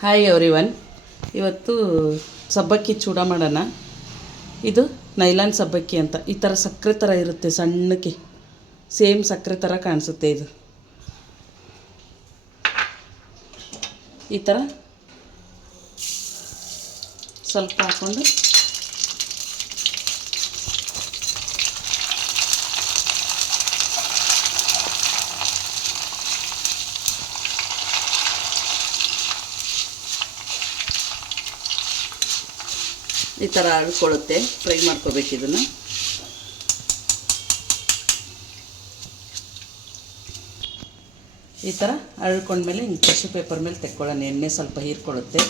Hi everyone. ಇವತ್ತು ಸಬ್ಬಕ್ಕಿ ಚೂಡ ಮಾಡೋಣ. ಇದು ನೈಲಾನ್ ಸಬ್ಬಕ್ಕಿ ಅಂತ, ಈ ಥರ ಸಕ್ಕರೆ ಥರ ಇರುತ್ತೆ, ಸಣ್ಣಕ್ಕೆ ಸೇಮ್ ಸಕ್ಕರೆ ಥರ ಕಾಣಿಸುತ್ತೆ. ಇದು ಈ ಥರ ಸ್ವಲ್ಪ ಹಾಕ್ಕೊಂಡು ಈ ಥರ ಅಳ್ಕೊಳ್ಳುತ್ತೆ. ಫ್ರೈ ಮಾಡ್ಕೋಬೇಕು ಇದನ್ನು. ಈ ಥರ ಅಳ್ಕೊಂಡ್ಮೇಲೆ ಹಿಂಗೆ ಟಿಶ್ಯೂ ಪೇಪರ್ ಮೇಲೆ ತೆಕ್ಕೊಳ್ಳೋಣ. ಎಣ್ಣೆ ಸ್ವಲ್ಪ ಹೀರ್ಕೊಳ್ಳುತ್ತೆ.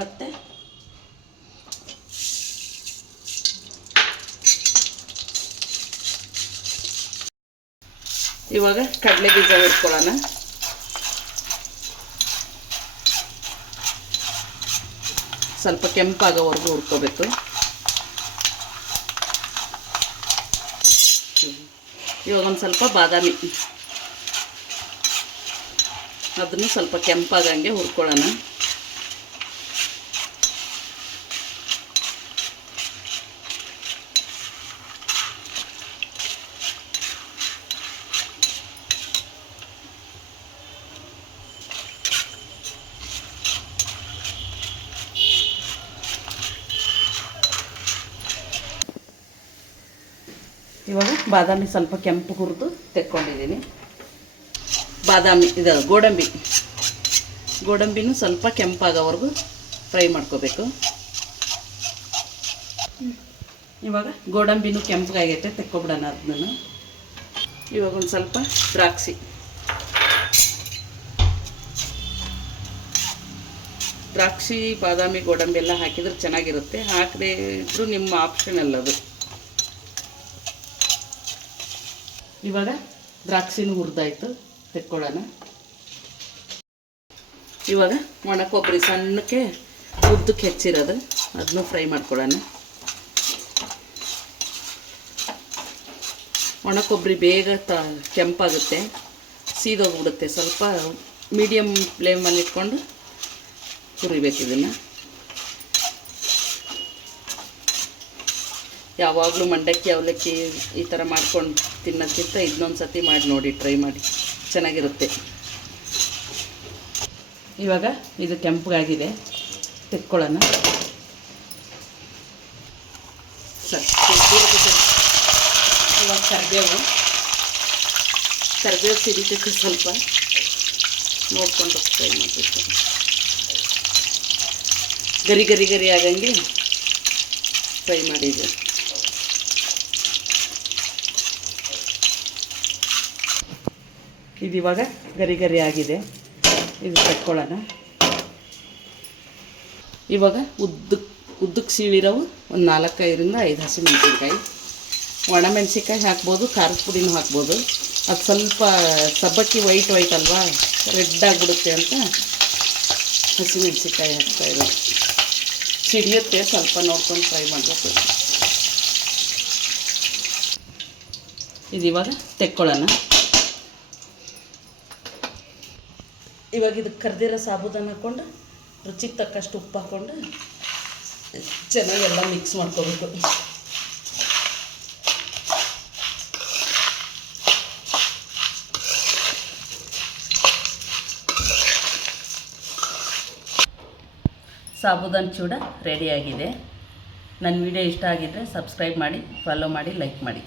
ಮತ್ತು ಇವಾಗ ಕಡಲೆ ಬೀಜ ಹುರ್ಕೊಳ್ಳೋಣ. ಸ್ವಲ್ಪ ಕೆಂಪಾಗೋವರೆಗೂ ಹುರ್ಕೋಬೇಕು. ಇವಾಗ ಒಂದು ಸ್ವಲ್ಪ ಬಾದಾಮಿ, ಅದನ್ನು ಸ್ವಲ್ಪ ಕೆಂಪಾಗಂಗೆ ಹುರ್ಕೊಳ್ಳೋಣ. ಇವಾಗ ಬಾದಾಮಿ ಸ್ವಲ್ಪ ಕೆಂಪು ಹುರಿದು ತೆಕ್ಕೊಂಡಿದ್ದೀನಿ. ಬಾದಾಮಿ ಇದು ಗೋಡಂಬಿನೂ ಸ್ವಲ್ಪ ಕೆಂಪಾಗೋವರೆಗೂ ಫ್ರೈ ಮಾಡ್ಕೋಬೇಕು. ಇವಾಗ ಗೋಡಂಬಿನೂ ಕೆಂಪಗಾಗೈತೆ, ತೆಕ್ಕೊಬಿಡೋಣ ಅದನ್ನು. ಇವಾಗ ಒಂದು ಸ್ವಲ್ಪ ದ್ರಾಕ್ಷಿ ಬಾದಾಮಿ ಗೋಡಂಬಿ ಎಲ್ಲ ಹಾಕಿದ್ರೆ ಚೆನ್ನಾಗಿರುತ್ತೆ. ಹಾಕದೇ ಇದ್ರೂ ನಿಮ್ಮ ಆಪ್ಷನಲ್ ಅದು. ಇವಾಗ ದ್ರಾಕ್ಷಿನೂ ಹುರಿದಾಯ್ತು, ತೆಕ್ಕೊಳ್ಳೋಣ. ಇವಾಗ ಒಣ ಕೊಬ್ಬರಿ ಸಣ್ಣಕ್ಕೆ ಉದ್ದಕ್ಕೆ ಹೆಚ್ಚಿರೋದು, ಅದನ್ನು ಫ್ರೈ ಮಾಡ್ಕೊಳ್ಳೋಣ. ಒಣ ಕೊಬ್ಬರಿ ಬೇಗ ಕೆಂಪಾಗುತ್ತೆ, ಸೀದೋಗ್ಬಿಡುತ್ತೆ. ಸ್ವಲ್ಪ ಮೀಡಿಯಮ್ ಫ್ಲೇಮಲ್ಲಿ ಇಟ್ಕೊಂಡು ಹುರಿಬೇಕು ಇದನ್ನು. ಯಾವಾಗಲೂ ಮಂಡಕ್ಕಿ ಅವಲಕ್ಕಿ ಈ ಥರ ಮಾಡ್ಕೊಂಡು ತಿನ್ನೋದಕ್ಕಿಂತ ಇದನ್ನೊಂದು ಸತಿ ಮಾಡಿ ನೋಡಿ, ಟ್ರೈ ಮಾಡಿ, ಚೆನ್ನಾಗಿರುತ್ತೆ. ಇವಾಗ ಇದು ಕೆಂಪಗಾಗಿದೆ, ತೆಕ್ಕೊಳ್ಳೋಣ. ಇವಾಗ ಕರಿಬೇವು ಸಿಡಿತಕ್ಕೆ ಸ್ವಲ್ಪ ನೋಡ್ಕೊಂಡು ಫ್ರೈ ಮಾಡಬೇಕು. ಗರಿ ಆಗಂಗೆ ಫ್ರೈ ಮಾಡಿದೆ. ಇದು ಇವಾಗ ಗರಿ ಆಗಿದೆ, ಇದು ತೆಕ್ಕೊಳ್ಳೋಣ. ಇವಾಗ ಉದ್ದಕ್ಕೆ ಸೀಳಿರೋವು ಒಂದು 4-5ರಿಂದ 5 ಹಸಿಮೆಣಸಿನ್ಕಾಯಿ. ಒಣಮೆಣಸಿನ್ಕಾಯಿ ಹಾಕ್ಬೋದು, ಖಾರದ ಪುಡಿನೂ ಹಾಕ್ಬೋದು. ಅದು ಸ್ವಲ್ಪ ಸಬ್ಬಕ್ಕಿ ವೈಟ್ ಅಲ್ವಾ, ರೆಡ್ ಆಗಿಬಿಡುತ್ತೆ ಅಂತ ಹಸಿಮೆಣಸಿನ್ಕಾಯಿ ಹಾಕ್ತಾಯಿರೋದು. ಸಿಡಿಯುತ್ತೆ, ಸ್ವಲ್ಪ ನೋಡ್ಕೊಂಡು ಫ್ರೈ ಮಾಡಬೇಕು. ಇದು ಇವಾಗ ತೆಕ್ಕೊಳ್ಳೋಣ. ಇವಾಗ ಇದಕ್ಕೆ ಕರ್ದಿರೋ ಸಾಬೂದನ್ನು ಹಾಕ್ಕೊಂಡು ರುಚಿಗೆ ತಕ್ಕಷ್ಟು ಉಪ್ಪು ಹಾಕ್ಕೊಂಡು ಚೆನ್ನಾಗೆಲ್ಲ ಮಿಕ್ಸ್ ಮಾಡ್ಕೋಬೇಕು. ಸಾಬೂದಾನ ಚೂಡ ರೆಡಿಯಾಗಿದೆ. ನನ್ನ ವಿಡಿಯೋ ಇಷ್ಟ ಆಗಿದ್ದರೆ ಸಬ್ಸ್ಕ್ರೈಬ್ ಮಾಡಿ, ಫಾಲೋ ಮಾಡಿ, ಲೈಕ್ ಮಾಡಿ.